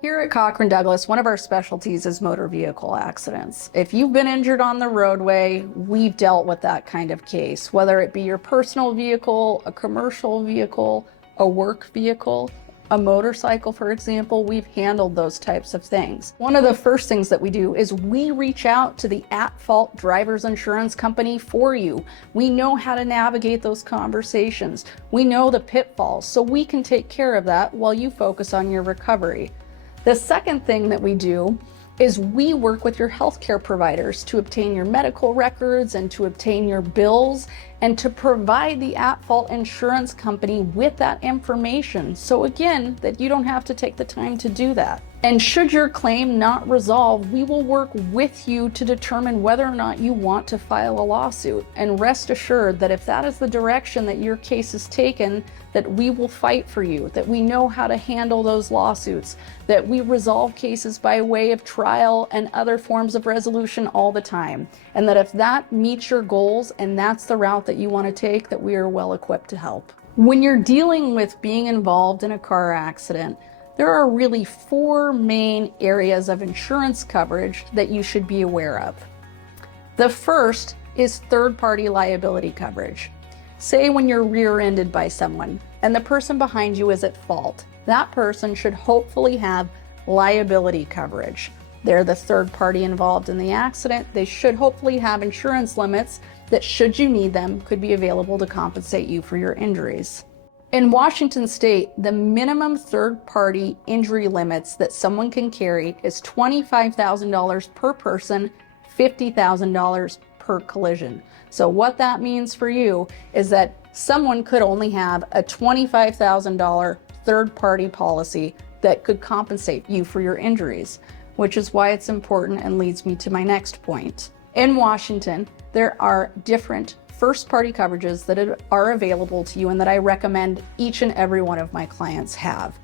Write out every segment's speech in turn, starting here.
Here at Cochran Douglas, one of our specialties is motor vehicle accidents. If you've been injured on the roadway, we've dealt with that kind of case, whether it be your personal vehicle, a commercial vehicle, a work vehicle, a motorcycle, for example. We've handled those types of things. One of the first things that we do is we reach out to the at-fault driver's insurance company for you. We know how to navigate those conversations. We know the pitfalls, so we can take care of that while you focus on your recovery. The second thing that we do is we work with your healthcare providers to obtain your medical records and to obtain your bills and to provide the at-fault insurance company with that information. So again, that you don't have to take the time to do that. And should your claim not resolve, we will work with you to determine whether or not you want to file a lawsuit. And rest assured that if that is the direction that your case is taken, that we will fight for you, that we know how to handle those lawsuits, that we resolve cases by way of trial and other forms of resolution all the time. And that if that meets your goals and that's the route that you want to take, that we are well equipped to help. When you're dealing with being involved in a car accident, there are really four main areas of insurance coverage that you should be aware of. The first is third-party liability coverage. Say when you're rear-ended by someone and the person behind you is at fault, that person should hopefully have liability coverage. They're the third party involved in the accident. They should hopefully have insurance limits that, should you need them, could be available to compensate you for your injuries. In Washington State, the minimum third-party injury limits that someone can carry is $25,000 per person, $50,000 per collision. So what that means for you is that someone could only have a $25,000 third-party policy that could compensate you for your injuries, which is why it's important and leads me to my next point. In Washington, there are different first-party coverages that are available to you and that I recommend each and every one of my clients have.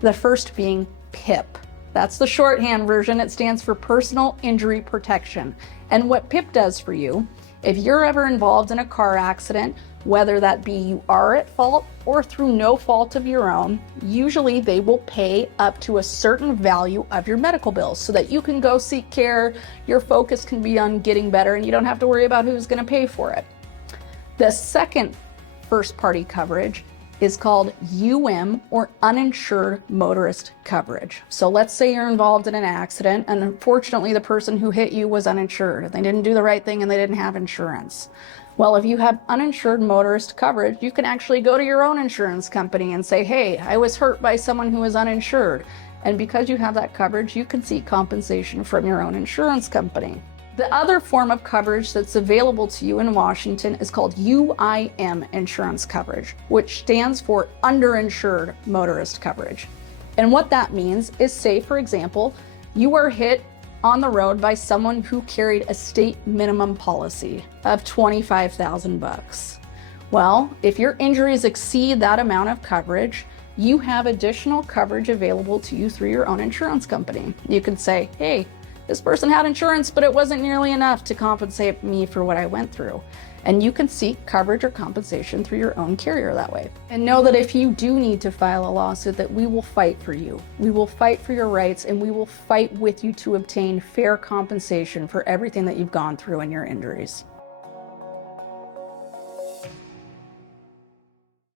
The first being PIP. That's the shorthand version. It stands for Personal Injury Protection. And what PIP does for you, if you're ever involved in a car accident, whether that be you are at fault or through no fault of your own, usually they will pay up to a certain value of your medical bills so that you can go seek care, your focus can be on getting better, and you don't have to worry about who's going to pay for it. The second first-party coverage is called or uninsured motorist coverage. So let's say you're involved in an accident and unfortunately the person who hit you was uninsured and they didn't do the right thing and they didn't have insurance. Well, if you have uninsured motorist coverage, you can actually go to your own insurance company and say, hey, I was hurt by someone who was uninsured. And because you have that coverage, you can seek compensation from your own insurance company. The other form of coverage that's available to you in Washington is called UIM insurance coverage, which stands for underinsured motorist coverage. And what that means is, say, for example, you are hit on the road by someone who carried a state minimum policy of $25,000. Well, if your injuries exceed that amount of coverage, you have additional coverage available to you through your own insurance company. You can say, hey, this person had insurance, but it wasn't nearly enough to compensate me for what I went through. And you can seek coverage or compensation through your own carrier that way. And know that if you do need to file a lawsuit, that we will fight for you. We will fight for your rights, and we will fight with you to obtain fair compensation for everything that you've gone through in your injuries.